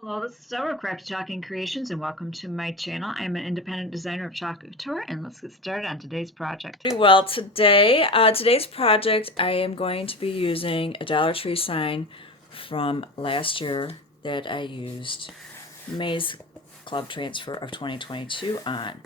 Hello, this is Deborah, Crafty Chalk Creations, and welcome to my channel. I'm an independent designer of Chalk Couture, and let's get started on today's project. Well, today's project, I am going to be using a Dollar Tree sign from last year that I used May's Club Transfer of 2022 on.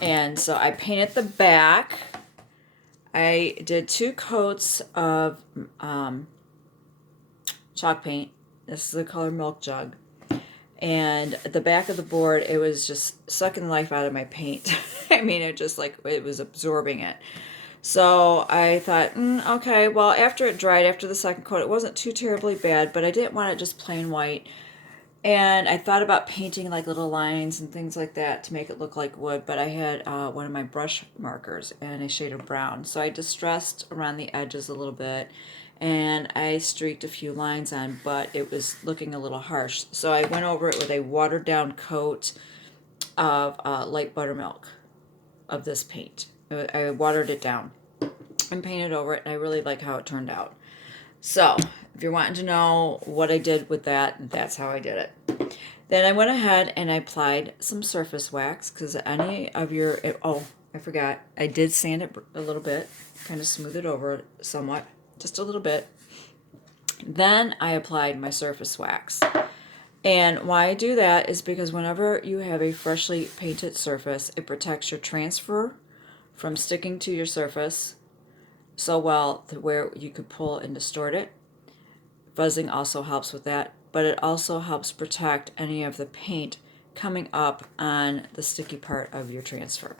And so I painted the back. I did 2 coats of chalk paint. This is the color Milk Jug. And the back of the board, it was just sucking the life out of my paint. I mean, it was absorbing it. So I thought, okay, well, after it dried, after the second coat, it wasn't too terribly bad, but I didn't want it just plain white. And I thought about painting like little lines and things like that to make it look like wood, but I had one of my brush markers and a shade of brown. So I distressed around the edges a little bit and I streaked a few lines on, but it was looking a little harsh. So I went over it with a watered down coat of light buttermilk of this paint. I watered it down and painted over it, and I really like how it turned out. So if you're wanting to know what I did with that, that's how I did it. Then I went ahead and I applied some surface wax, because any of your, oh, I forgot, I did sand it a little bit, kind of smooth it over somewhat, just a little bit. Then I applied my surface wax. And why I do that is because whenever you have a freshly painted surface, it protects your transfer from sticking to your surface so well to where you could pull and distort it. Fuzzing also helps with that, but it also helps protect any of the paint coming up on the sticky part of your transfer.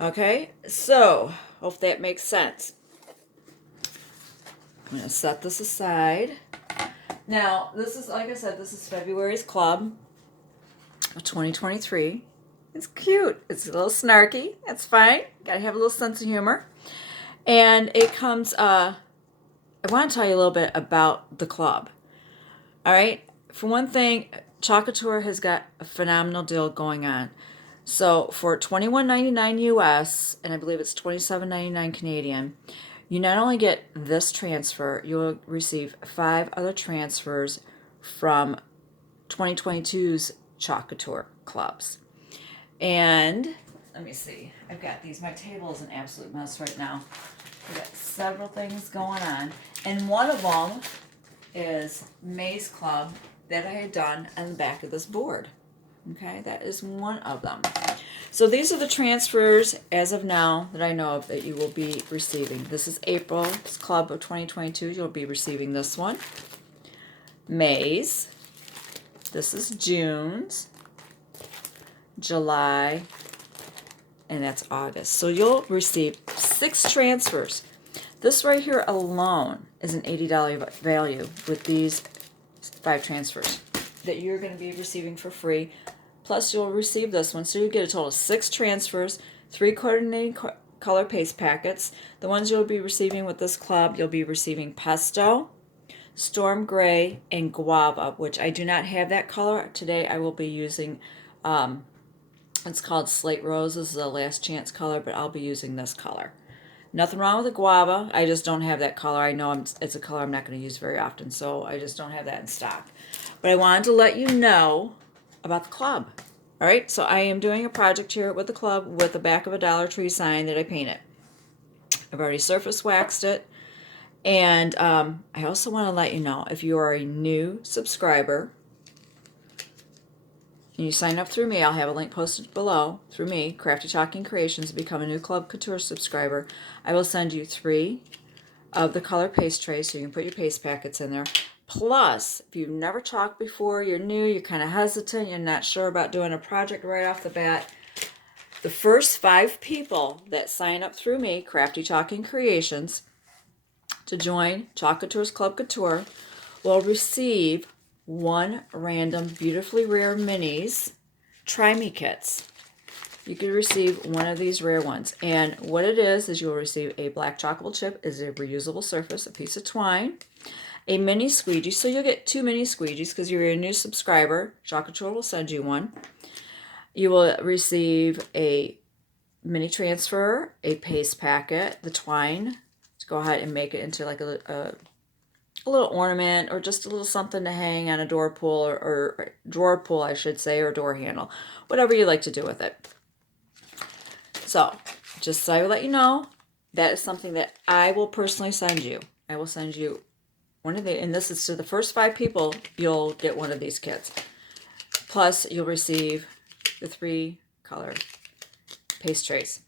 Okay, so hope that makes sense. I'm going to set this aside. Now, this is, like I said, this is February's Club of 2023. It's cute. It's a little snarky. That's fine. Gotta have a little sense of humor. And it comes, I want to tell you a little bit about the club. All right. For one thing, Chalk Couture has got a phenomenal deal going on. So for $21.99 US, and I believe it's $27.99 Canadian, you not only get this transfer, you'll receive 5 other transfers from 2022's Chalk Couture clubs. And let me see, I've got these, my table is an absolute mess right now. We've got several things going on, and one of them is May's Club that I had done on the back of this board. Okay, that is one of them. So these are the transfers as of now that I know of that you will be receiving. This is April's Club of 2022. You'll be receiving this one. May's. This is June's. July. And that's August. So you'll receive 6 transfers. This right here alone is an $80 value with these 5 transfers that you're going to be receiving for free. Plus, you'll receive this one. So you get a total of 6 transfers, 3 coordinating color paste packets. The ones you'll be receiving with this club, you'll be receiving Pesto, Storm Gray, and Guava, which I do not have that color. Today I will be using, it's called Slate Rose. This is a last chance color, but I'll be using this color. Nothing wrong with the Guava. I just don't have that color. I know it's a color I'm not going to use very often, so I just don't have that in stock. But I wanted to let you know about the club. All right, so I am doing a project here with the club with the back of a Dollar Tree sign that I painted. I've already surface waxed it. And I also want to let you know, if you are a new subscriber and you sign up through me, I'll have a link posted below through me, Crafty Chalk Creations, to become a new Club Couture subscriber. I will send you 3 of the color paste trays so you can put your paste packets in there. Plus, if you've never chalked before, you're new, you're kind of hesitant, you're not sure about doing a project right off the bat, the first 5 people that sign up through me, Crafty Chalk Creations, to join Chalk Couture's Club Couture will receive 1 random beautifully rare minis Try Me kits. You can receive one of these rare ones. And what it is you'll receive a black chalkable chip, is a reusable surface, a piece of twine, a mini squeegee. So you'll get 2 mini squeegees because you're a new subscriber. Chalk Couture will send you one. You will receive a mini transfer, a paste packet, the twine, to go ahead and make it into like a a little ornament or just a little something to hang on a door pull or drawer pull, I should say, or door handle, whatever you like to do with it. So just so I will let you know, that is something that I will personally send you. I will send you one of the, and this is to the first 5 people, you'll get one of these kits. Plus, you'll receive the 3 color paste trays.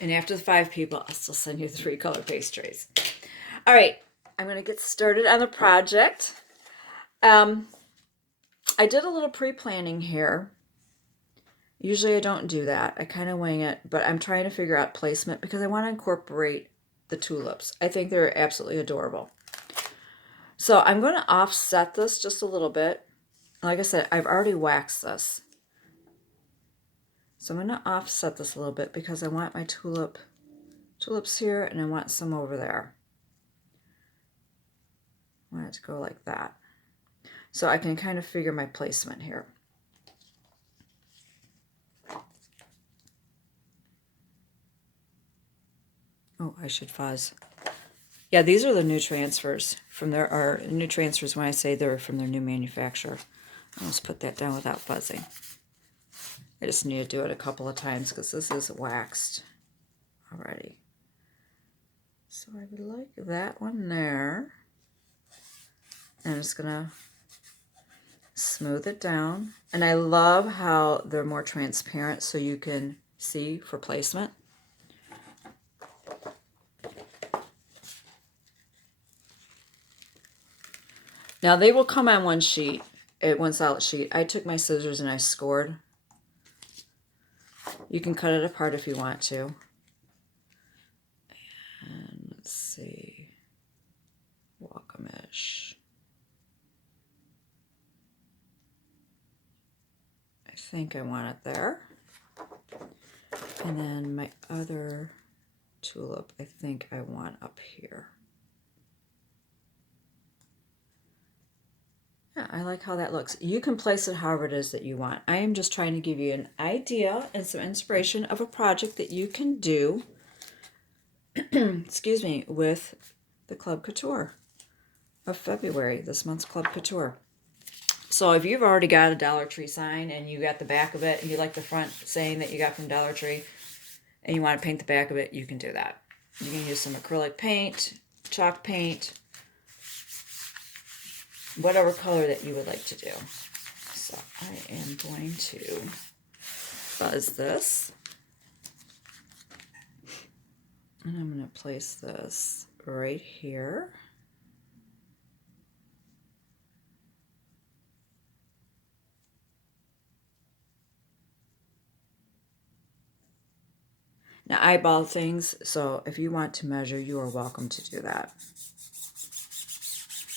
And after the 5 people, I'll still send you the 3 color paste trays. All right, I'm going to get started on the project. I did a little pre-planning here. Usually I don't do that. I kind of wing it, but I'm trying to figure out placement because I want to incorporate the tulips. I think they're absolutely adorable. So I'm going to offset this just a little bit. Like I said, I've already waxed this. So I'm going to offset this a little bit because I want my tulips here and I want some over there. I want it to go like that. So I can kind of figure my placement here. Oh, I should fuzz. Yeah, these are the new transfers from their, or new transfers when I say they're from their new manufacturer. I'll just put that down without fuzzing. I just need to do it a couple of times because this is waxed already. So I would like that one there. And I'm just gonna smooth it down. And I love how they're more transparent so you can see for placement. Now they will come on one sheet, one solid sheet. I took my scissors and I scored. You can cut it apart if you want to. And let's see, welcome-ish. I think I want it there. And then my other tulip, I think I want up here. Yeah, I like how that looks. You can place it however it is that you want. I am just trying to give you an idea and some inspiration of a project that you can do, excuse me, with the Club Couture of February, this month's Club Couture. So if you've already got a Dollar Tree sign and you got the back of it and you like the front saying that you got from Dollar Tree and you want to paint the back of it, you can do that. You can use some acrylic paint, chalk paint, whatever color that you would like to do. So I am going to fuzz this. And I'm going to place this right here. Now I eyeball things, so if you want to measure, you are welcome to do that.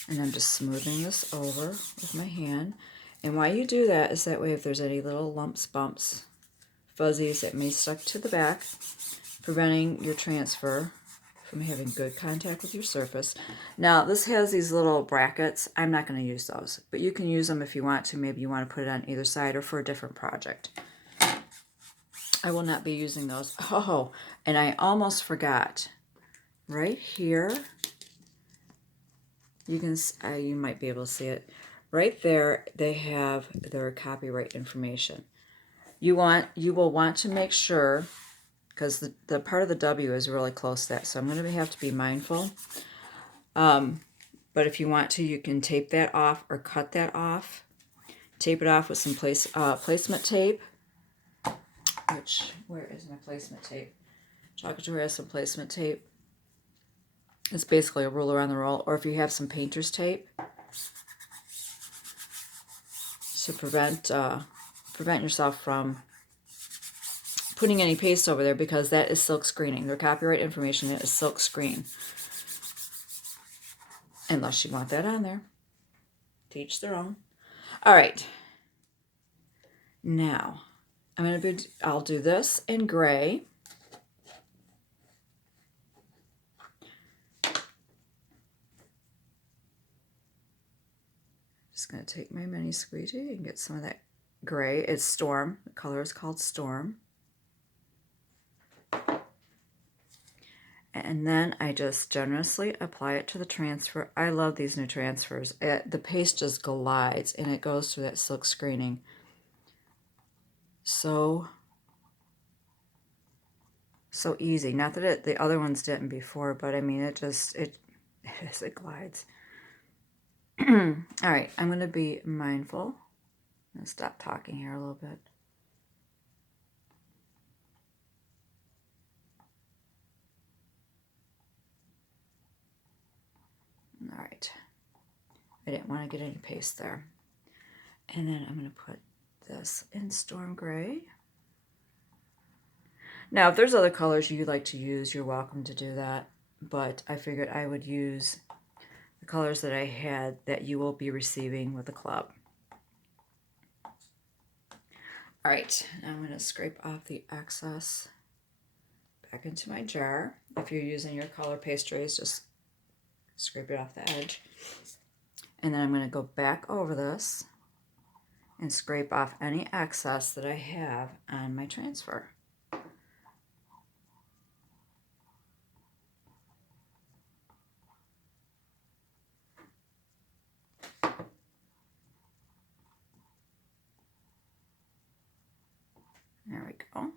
And I'm just smoothing this over with my hand. And why you do that is that way if there's any little lumps, bumps, fuzzies that may stuck to the back, preventing your transfer from having good contact with your surface. Now this has these little brackets. I'm not going to use those, but you can use them if you want to. Maybe you want to put it on either side or for a different project. I will not be using those. Oh, and I almost forgot. Right here, you can, you might be able to see it. Right there, they have their copyright information. You will want to make sure, because the part of the W is really close to that, so I'm going to have to be mindful. But if you want to, you can tape that off or cut that off. Tape it off with some placement tape. Where is my placement tape? Chalk Couture has some placement tape. It's basically a ruler on the roll, or if you have some painter's tape to prevent yourself from putting any paste over there, because that is silk screening. Their copyright information is silk screen. Unless you want that on there. To each their own. All right. Now, I'll do this in gray. Just going to take my mini squeegee and get some of that gray. It's Storm. The color is called Storm. And then I just generously apply it to the transfer. I love these new transfers. The paste just glides and it goes through that silk screening so easy. Not that the other ones didn't before, but I mean it glides. All right, I'm going to be mindful. I'm going to stop talking here a little bit. All right. I didn't want to get any paste there. And then I'm going to put this in Storm Gray. Now, if there's other colors you'd like to use, you're welcome to do that. But I figured I would use the colors that I had that you will be receiving with the club. All right, now I'm going to scrape off the excess back into my jar. If you're using your color paste trays, just scrape it off the edge. And then I'm going to go back over this and scrape off any excess that I have on my transfer. There we go.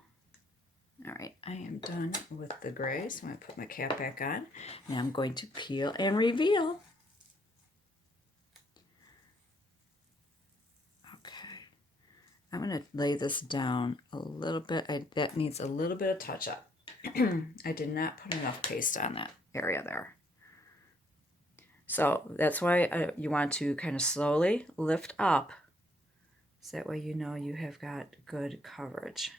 All right, I am done with the gray, so I'm going to put my cap back on. Now I'm going to peel and reveal. Okay, I'm going to lay this down a little bit. That needs a little bit of touch up. I did not put enough paste on that area there. So that's why you want to kind of slowly lift up. So that way you know you have got good coverage.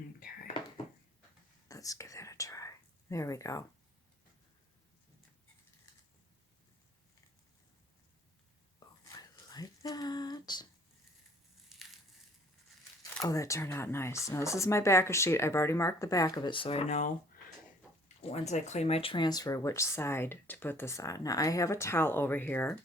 Okay, let's give that a try. There we go. Oh, I like that. Oh, that turned out nice. Now this is my backer sheet. I've already marked the back of it so I know once I clean my transfer which side to put this on. Now I have a towel over here.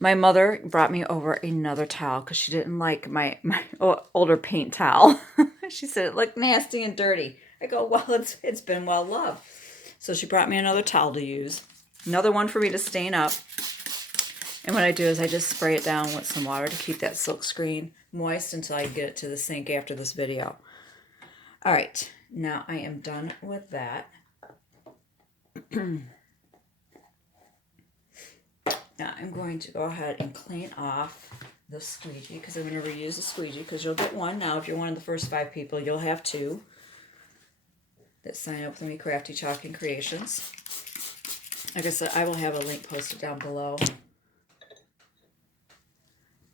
My mother brought me over another towel because she didn't like my older paint towel. She said it looked nasty and dirty. I go, well, it's been well loved. So she brought me another towel to use. Another one for me to stain up. And what I do is I just spray it down with some water to keep that silk screen moist until I get it to the sink after this video. All right, now I am done with that. Now I'm going to go ahead and clean off the squeegee because I'm going to reuse the squeegee because you'll get one now. If you're one of the first 5 people, you'll have 2 that sign up with me, Crafty Chalk Creations. Like I said, I will have a link posted down below.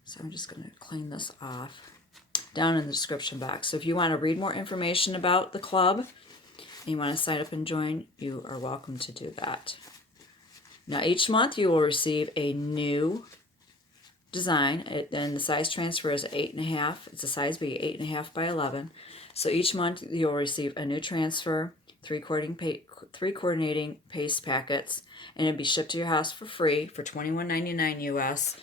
So I'm just going to clean this off down in the description box. So if you want to read more information about the club and you want to sign up and join, you are welcome to do that. Now each month you will receive a new design, and the size transfer is 8.5. It's a size B, 8.5 by 11. So each month you'll receive a new transfer, 3 coordinating paste packets, and it'll be shipped to your house for free for $21.99 US,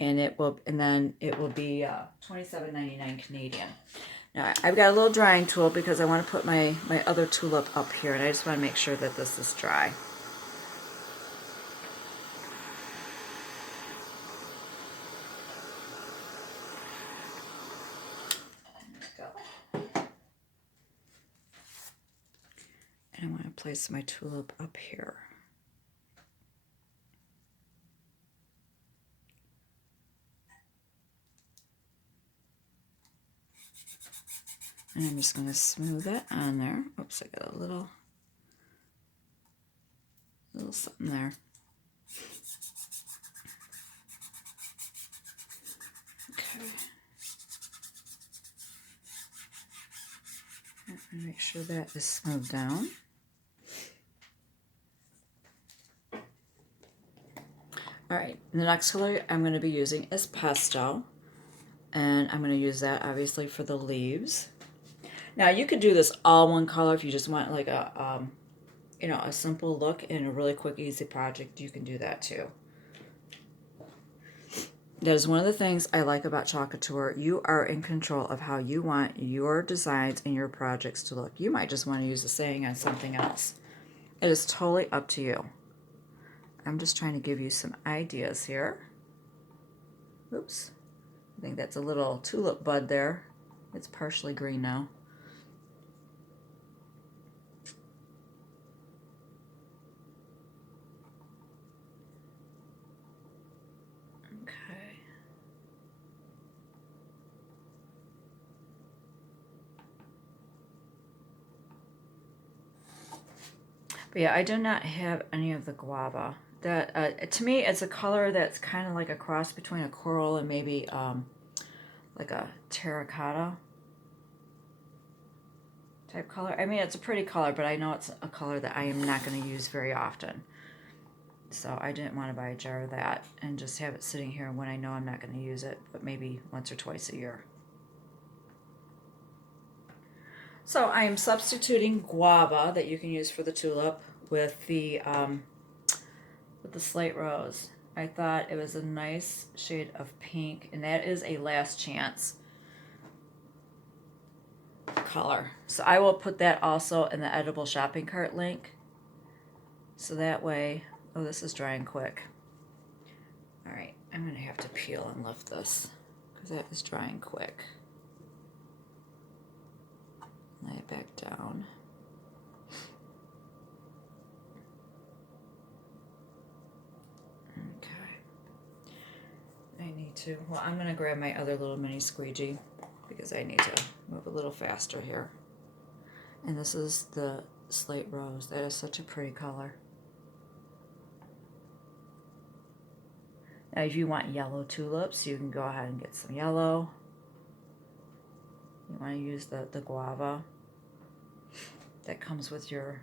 and then it will be $27.99 Canadian. Now I've got a little drying tool because I want to put my other tulip up here, and I just want to make sure that this is dry. And I want to place my tulip up here. And I'm just going to smooth that on there. Oops, I got a little something there. Okay. And make sure that is smoothed down. All right, the next color I'm going to be using is Pesto, and I'm going to use that obviously for the leaves. Now you could do this all one color if you just want like a a simple look and a really quick easy project. You can do that too. That is one of the things I like about Chalk Couture. You are in control of how you want your designs and your projects to look. You might just want to use the saying on something else. It is totally up to you. I'm just trying to give you some ideas here. Oops. I think that's a little tulip bud there. It's partially green now. Okay. But yeah, I do not have any of the guava. That to me, it's a color that's kind of like a cross between a coral and maybe like a terracotta type color. I mean, it's a pretty color, but I know it's a color that I am not going to use very often. So I didn't want to buy a jar of that and just have it sitting here when I know I'm not going to use it, but maybe once or twice a year. So I am substituting guava that you can use for the tulip with the slate rose. I thought it was a nice shade of pink, and that is a last chance color. So I will put that also in the Editable shopping cart link. So that way, oh, this is drying quick. All right, I'm gonna have to peel and lift this because that is drying quick. Lay it back down. I need to, well, I'm going to grab my other little mini squeegee because I need to move a little faster here. And this is the slate rose. That is such a pretty color. Now, if you want yellow tulips, you can go ahead and get some yellow. You want to use the guava that comes with your,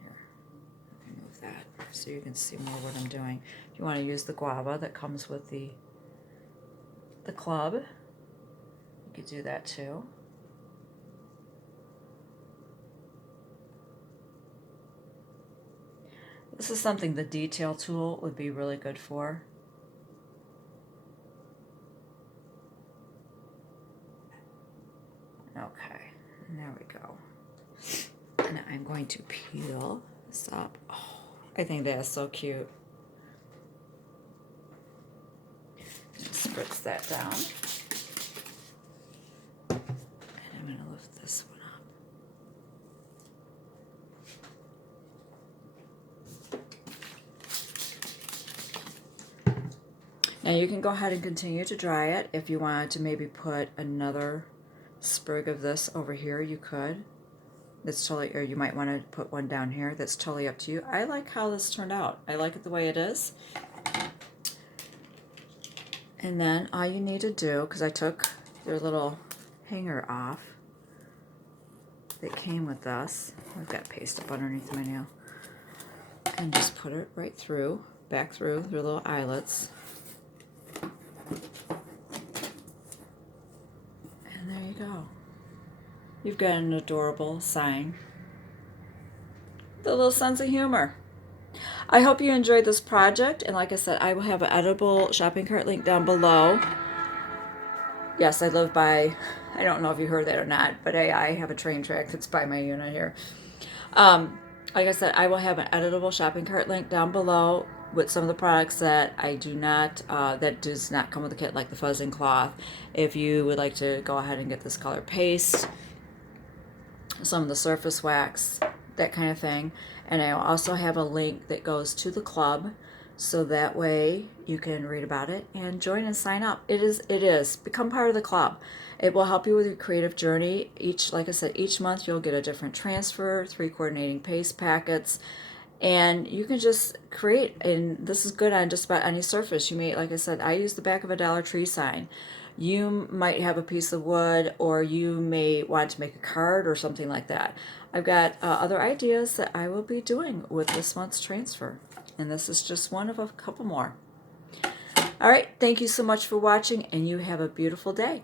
here, let me move that so you can see more what I'm doing. If you want to use the guava that comes with the club, you could do that too. This is something the detail tool would be really good for. Okay, and there we go. And I'm going to peel this up. Oh, I think that is so cute. Spritz that down. And I'm going to lift this one up. Now you can go ahead and continue to dry it. If you wanted to maybe put another sprig of this over here, you could. That's totally, or you might want to put one down here. That's totally up to you. I like how this turned out. I like it the way it is. And then all you need to do, because I took their little hanger off that came with this. I've got paste up underneath my nail. And just put it right through, back through their little eyelets. And there you go. You've got an adorable sign. The little sense of humor. I hope you enjoyed this project, and like I said, I will have an Editable shopping cart link down below. Yes, I live by, I don't know if you heard that or not, but I have a train track that's by my unit here. Like I said, I will have an Editable shopping cart link down below with some of the products that I do not, that does not come with the kit, like the fuzzing cloth. If you would like to go ahead and get this color paste, some of the surface wax, that kind of thing. And I also have a link that goes to the club, so that way you can read about it and join and sign up. It is become part of the club. It will help you with your creative journey. Like I said, each month you'll get a different transfer, 3 coordinating paste packets, and you can just create. And this is good on just about any surface. You may, like I said, I use the back of a Dollar Tree sign. You might have a piece of wood, or you may want to make a card or something like that. I've got other ideas that I will be doing with this month's transfer, and this is just one of a couple more. All right, thank you so much for watching, and you have a beautiful day.